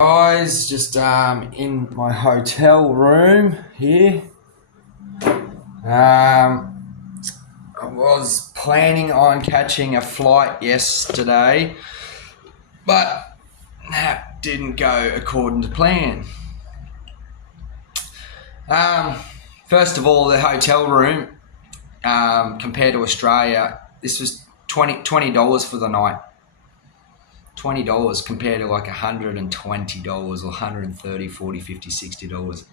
Guys, just in my hotel room here. I was planning on catching a flight yesterday, but that didn't go according to plan. First of all, the hotel room, compared to Australia, this was $20 for the night. $20 compared to like $120 or $130, $40, $50, $60.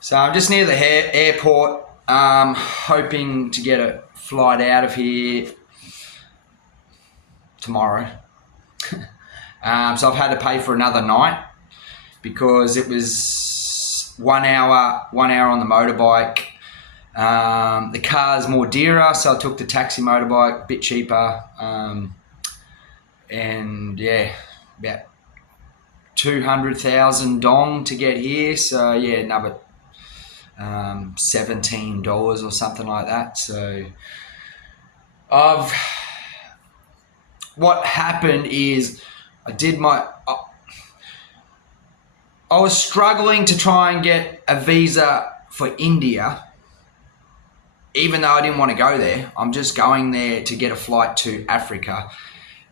So I'm just near the airport, hoping to get a flight out of here tomorrow. So I've had to pay for another night because it was 1 hour on the motorbike. The car's more dearer, so I took the taxi motorbike, a bit cheaper. And yeah, about 200,000 dong to get here. So yeah, another $17 or something like that. So what happened is I was struggling to try and get a visa for India, even though I didn't want to go there. I'm just going there to get a flight to Africa.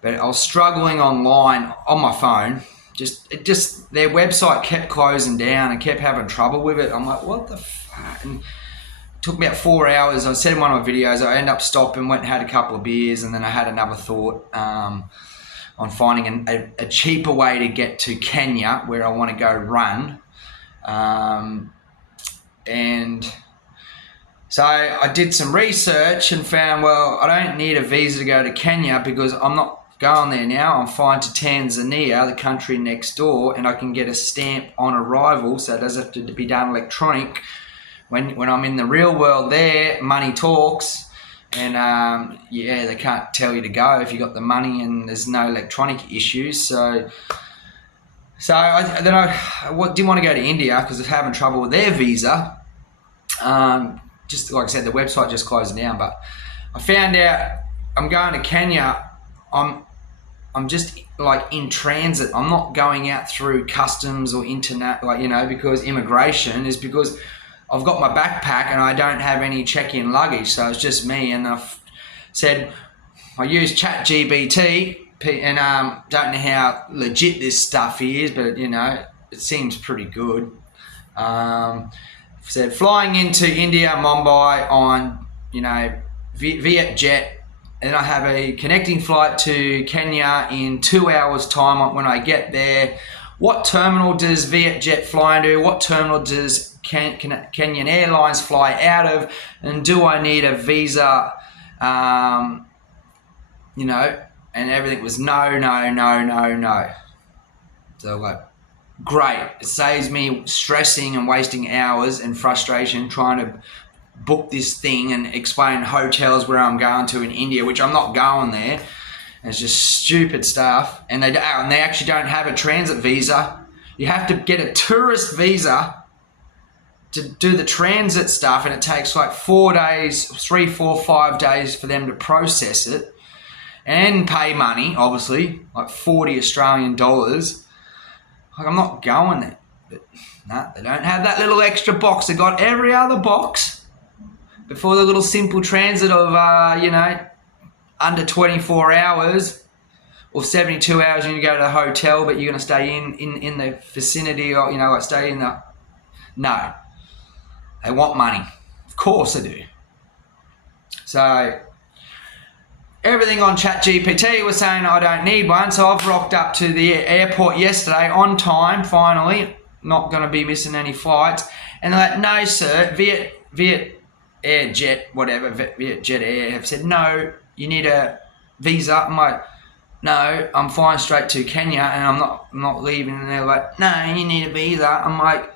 But I was struggling online on my phone. Their website kept closing down and kept having trouble with it. I'm like, what the fuck? And it took me about 4 hours. I said in one of my videos, I ended up stopping, went and had a couple of beers, and then I had another thought on finding a cheaper way to get to Kenya, where I want to go run. And so I did some research and found, well, I don't need a visa to go to Kenya because I'm not going there now. I'm flying to Tanzania, the country next door, and I can get a stamp on arrival, so it doesn't have to be done electronic. When I'm in the real world there, money talks, and they can't tell you to go if you got the money and there's no electronic issues. So I didn't want to go to India because I'm having trouble with their visa. Just like I said, the website just closed down, but I found out I'm going to Kenya. I'm just like in transit. I'm not going out through customs or internet, because immigration is because I've got my backpack and I don't have any check-in luggage. So it's just me, and I've said I use ChatGPT and don't know how legit this stuff is, but it seems pretty good. Said flying into India, Mumbai on Vietjet. And I have a connecting flight to Kenya in 2 hours' time when I get there. What terminal does Vietjet fly into? What terminal does Kenyan Airlines fly out of? And do I need a visa? And everything was no. So like, great. It saves me stressing and wasting hours and frustration trying to book this thing and explain hotels where I'm going to in India, which I'm not going there. And it's just stupid stuff. And they actually don't have a transit visa. You have to get a tourist visa to do the transit stuff, and it takes like 4 days, 3, 4, 5 days for them to process it and pay money, obviously, like 40 Australian dollars. Like, I'm not going there. But no, they don't have that little extra box. They got every other box before the little simple transit of, under 24 hours or 72 hours, and you go to the hotel, but you're going to stay in the vicinity or, stay in the... No. They want money. Of course they do. So everything on ChatGPT was saying I don't need one, so I've rocked up to the airport yesterday on time, finally. Not going to be missing any flights. And they're like, no, sir, Vietjet Air have said, no, you need a visa. I'm like, no, I'm flying straight to Kenya and I'm not leaving. And they're like, no, you need a visa. I'm like,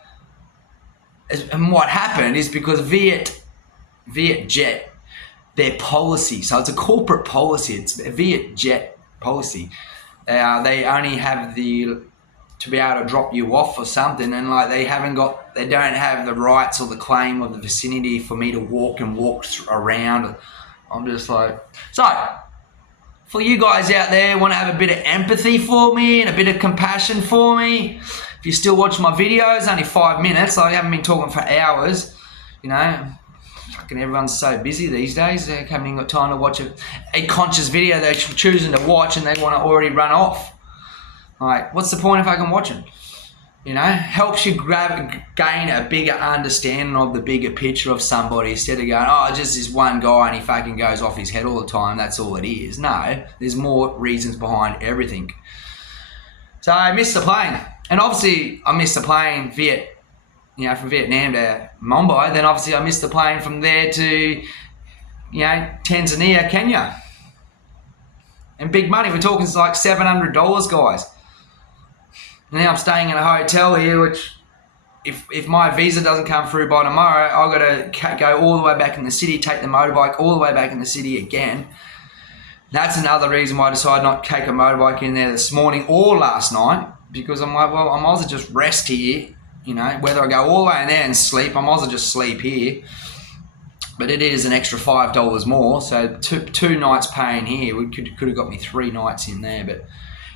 and what happened is because Vietjet, their policy, so it's a corporate policy, it's a Vietjet policy. They only have to be able to drop you off or something, and like they don't have the rights or the claim of the vicinity for me to walk around. I'm just like, so for you guys out there want to have a bit of empathy for me and a bit of compassion for me, if you still watch my videos, only 5 minutes, I haven't been talking for hours, you know, fucking everyone's so busy these days, they haven't even got time to watch a conscious video they're choosing to watch and they want to already run off. Like, what's the point if I can watch it? You know, helps you gain a bigger understanding of the bigger picture of somebody instead of going, oh, just this one guy and he fucking goes off his head all the time, that's all it is. No, there's more reasons behind everything. So I missed the plane. And obviously I missed the plane from Vietnam to Mumbai. Then obviously I missed the plane from there to, Tanzania, Kenya. And big money, we're talking like $700, guys. Now I'm staying in a hotel here, which if my visa doesn't come through by tomorrow, I've got to go all the way back in the city, take the motorbike all the way back in the city again. That's another reason why I decided not to take a motorbike in there this morning or last night, because I'm like, well, I might as well just rest here, whether I go all the way in there and sleep, I might as well just sleep here. But it is an extra $5 more, so two nights paying here, we could have got me 3 nights in there. But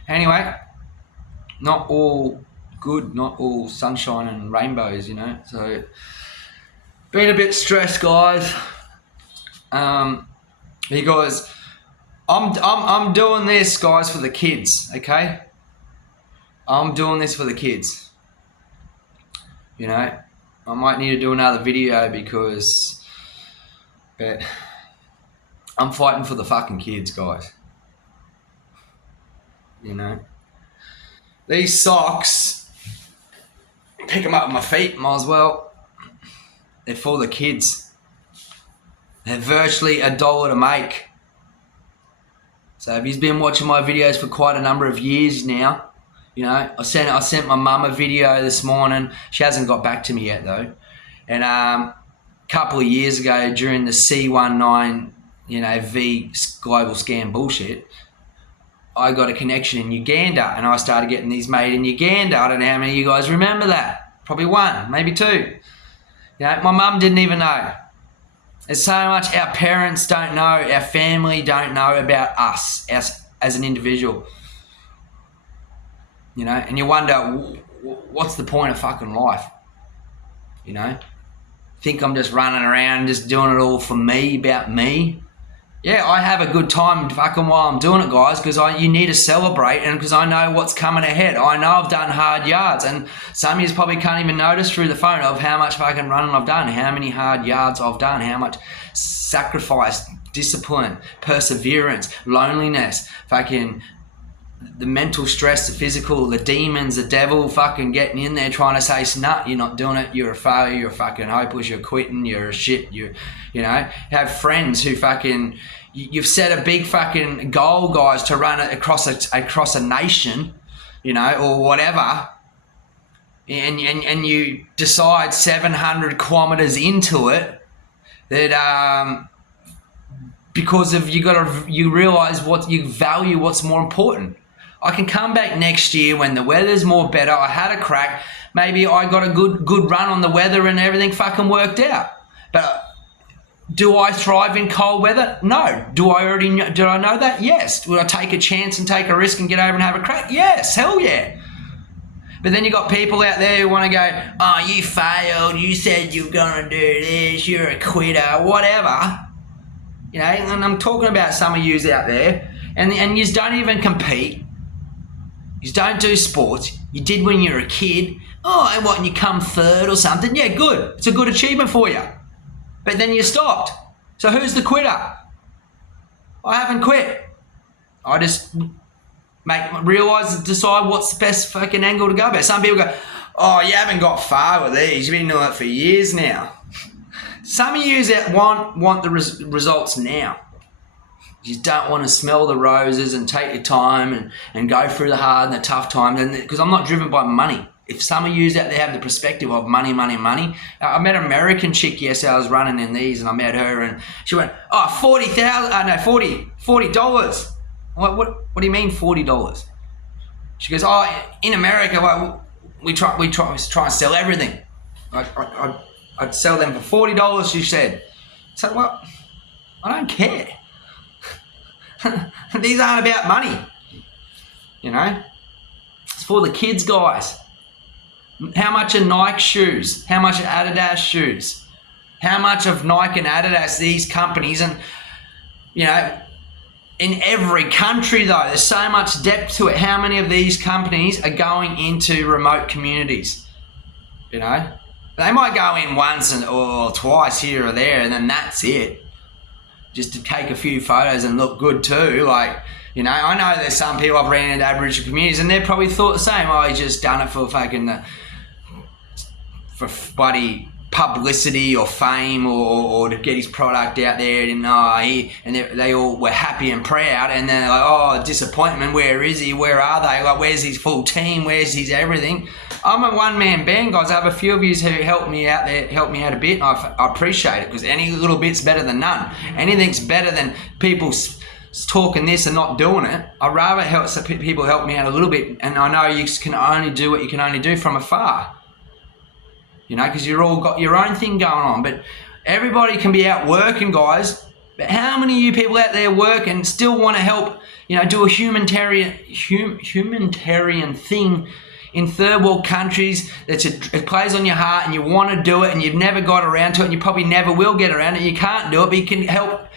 anyway, not all good, not all sunshine and rainbows, So, been a bit stressed, guys. Because I'm doing this, guys, for the kids. Okay, I'm doing this for the kids. I might need to do another video but I'm fighting for the fucking kids, guys. These socks, pick them up with my feet, might as well. They're for the kids. They're virtually $1 to make. So if you've been watching my videos for quite a number of years now, I sent my mum a video this morning. She hasn't got back to me yet though. And a couple of years ago during the C19, V global scam bullshit, I got a connection in Uganda and I started getting these made in Uganda. I don't know how many of you guys remember that. Probably 1, maybe 2. My mum didn't even know. There's so much our parents don't know, our family don't know about us as an individual. And you wonder, what's the point of fucking life? Think I'm just running around, just doing it all for me, about me. Yeah, I have a good time fucking while I'm doing it, guys, because you need to celebrate and because I know what's coming ahead. I know I've done hard yards, and some of you probably can't even notice through the phone of how much fucking running I've done, how many hard yards I've done, how much sacrifice, discipline, perseverance, loneliness, fucking the mental stress, the physical, the demons, the devil fucking getting in there trying to say, nah, you're not doing it, you're a failure, you're fucking hopeless, you're quitting, you're a shit, have friends who fucking, you've set a big fucking goal, guys, to run it across a nation, or whatever, and you decide 700 kilometers into it that because of you realize what you value, what's more important. I can come back next year when the weather's more better. I had a crack. Maybe I got a good run on the weather and everything fucking worked out. But do I thrive in cold weather? No. Did I know that? Yes. Would I take a chance and take a risk and get over and have a crack? Yes. Hell yeah. But then you got people out there who want to go, oh, you failed. You said you were going to do this. You're a quitter. Whatever. And I'm talking about some of yous out there, and yous don't even compete. You don't do sports. You did when you were a kid. Oh, and what, and you come third or something? Yeah, good. It's a good achievement for you. But then you stopped. So who's the quitter? I haven't quit. I just realise and decide what's the best fucking angle to go about. Some people go, oh, you haven't got far with these. You've been doing it for years now. Some of you that want the results now. You don't want to smell the roses and take your time and go through the hard and the tough times. Because I'm not driven by money. If some of you out there have the perspective of money. I met an American chick yesterday. I was running in these and I met her and she went, oh, $40. What do you mean $40? She goes, oh, in America, well, we try and sell everything. I'd sell them for $40, she said. So, well, I don't care. These aren't about money. You know? It's for the kids, guys. How much are Nike shoes? How much are Adidas shoes? How much of Nike and Adidas, these companies, and, you know, in every country though, there's so much depth to it. How many of these companies are going into remote communities? You know? They might go in once or twice here or there, and then that's it. Just to take a few photos and look good too. Like, you know, I know there's some people I've ran into Aboriginal communities and they've probably thought the same. Oh, he's just done it for fucking, for bloody publicity or fame or to get his product out there. And they all were happy and proud, and then like, oh, disappointment, where is he? Where are they? Like, where's his full team? Where's his everything? I'm a one-man band, guys. I have a few of you who helped me out a bit, and I appreciate it, because any little bit's better than none. Anything's better than people talking this and not doing it. I'd rather people help me out a little bit, and I know you can only do what you can only do from afar. You know, because you're all got your own thing going on. But everybody can be out working, guys. But how many of you people out there work and still want to help, you know, do a humanitarian thing in third world countries it plays on your heart and you want to do it and you've never got around to it and you probably never will get around it. You can't do it, but you can help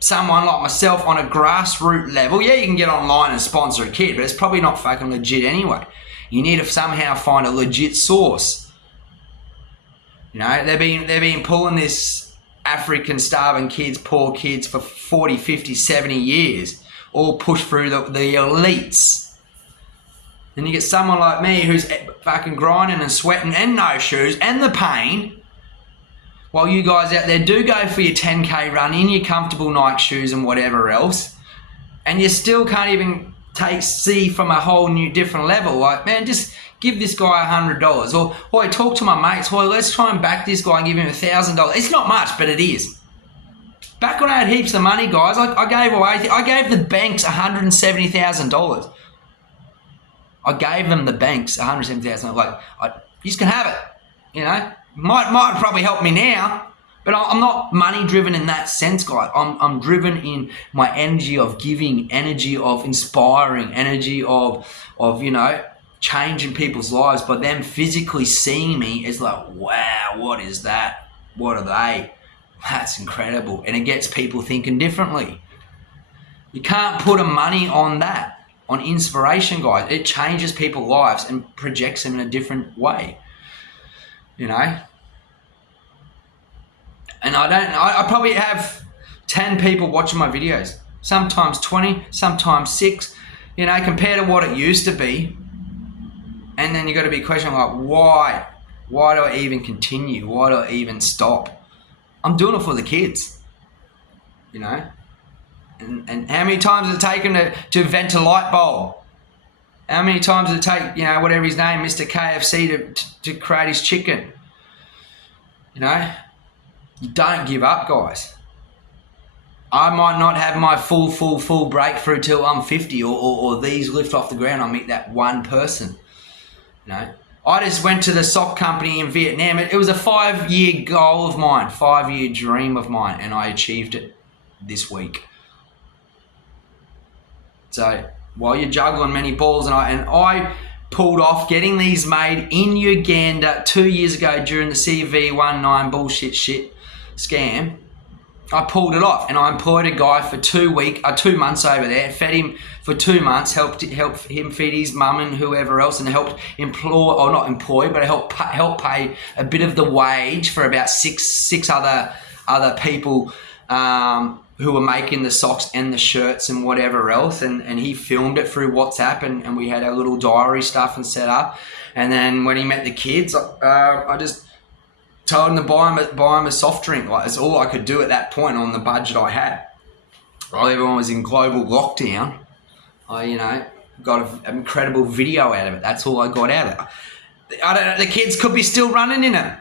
someone like myself on a grassroots level. Yeah, you can get online and sponsor a kid, but it's probably not fucking legit anyway. You need to somehow find a legit source. You know, they've been pulling this African starving kids, poor kids, for 40, 50, 70 years, all pushed through the elites. Then you get someone like me who's fucking grinding and sweating and no shoes and the pain, while you guys out there do go for your 10K run in your comfortable Nike shoes and whatever else, and you still can't even see from a whole new different level. Like, man, just give this guy $100. Or I talk to my mates, let's try and back this guy and give him $1,000. It's not much, but it is. Back when I had heaps of money, guys, I gave the banks $170,000. I gave them the banks $170,000. Like, you just can have it. You know, might probably help me now, but I'm not money driven in that sense, guys. I'm driven in my energy of giving, energy of inspiring, energy of you know, changing people's lives by them physically seeing me as like, wow, what is that? What are they? That's incredible, and it gets people thinking differently. You can't put a money on that. On inspiration, guys. It changes people's lives and projects them in a different way. You know? And I probably have 10 people watching my videos. Sometimes 20, sometimes 6. You know, compared to what it used to be. And then you got to be questioning, like, why? Why do I even continue? Why do I even stop? I'm doing it for the kids. You know? And how many times does it take him to vent a light bulb? How many times does it take, you know, whatever his name, Mr. KFC, to create his chicken? You know? You don't give up, guys. I might not have my full breakthrough till I'm 50 or these lift off the ground. I'll meet that one person. You know? I just went to the sock company in Vietnam. It was a 5-year goal of mine, 5-year dream of mine, and I achieved it this week. So while you're juggling many balls, and I pulled off getting these made in Uganda 2 years ago during the CV19 bullshit scam. I pulled it off, and I employed a guy for 2 months over there, fed him for 2 months, helped him feed his mum and whoever else, and helped help pay a bit of the wage for about six other people who were making the socks and the shirts and whatever else, and he filmed it through WhatsApp, and we had our little diary stuff and set up. And then when he met the kids, I just told him to buy him a soft drink. Like, it's all I could do at that point on the budget I had. While everyone was in global lockdown, I, you know, got an incredible video out of it. That's all I got out of it. I don't know, the kids could be still running in it.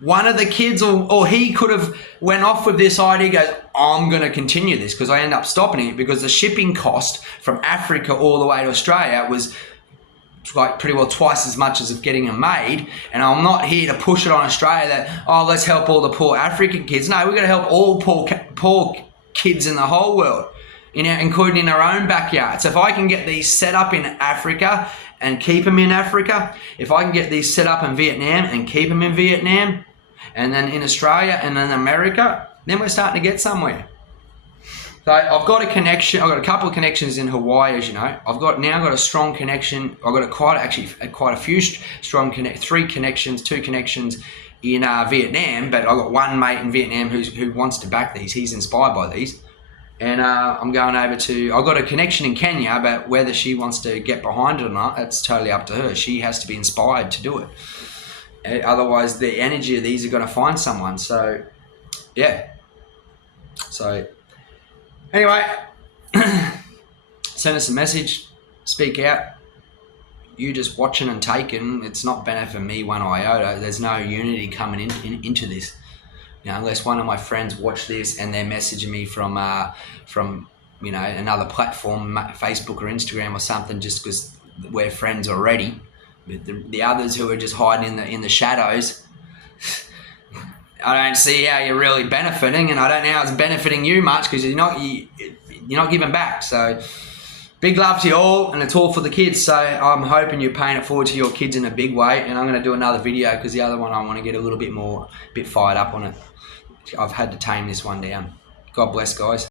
One of the kids or he could have went off with this idea, goes, I'm going to continue this, because I end up stopping it because the shipping cost from Africa all the way to Australia was like pretty well twice as much as of getting them made. And I'm not here to push it on Australia that, oh, let's help all the poor African kids. No, we're going to help all poor kids in the whole world. including in our own backyard. So if I can get these set up in Africa and keep them in Africa, if I can get these set up in Vietnam and keep them in Vietnam, and then in Australia and then America, then we're starting to get somewhere. So I've got a connection. I've got a couple of connections in Hawaii, as you know. I've now got a strong connection. I've got quite a few strong two connections in Vietnam. But I've got one mate in Vietnam who wants to back these. He's inspired by these, and I'm going over to. I've got a connection in Kenya, but whether she wants to get behind it or not, that's totally up to her. She has to be inspired to do it. Otherwise, the energy of these are going to find someone. So, yeah. So. Anyway, send us a message, speak out. You just watching and taking, it's not benefiting me one iota. There's no unity coming into this. You know, unless one of my friends watch this and they're messaging me from you know, another platform, Facebook or Instagram or something, just because we're friends already. But the others who are just hiding in the shadows, I don't see how you're really benefiting, and I don't know how it's benefiting you much because you're not giving back. So big love to you all, and it's all for the kids. So I'm hoping you're paying it forward to your kids in a big way, and I'm going to do another video because the other one I want to get a little bit fired up on it. I've had to tame this one down. God bless, guys.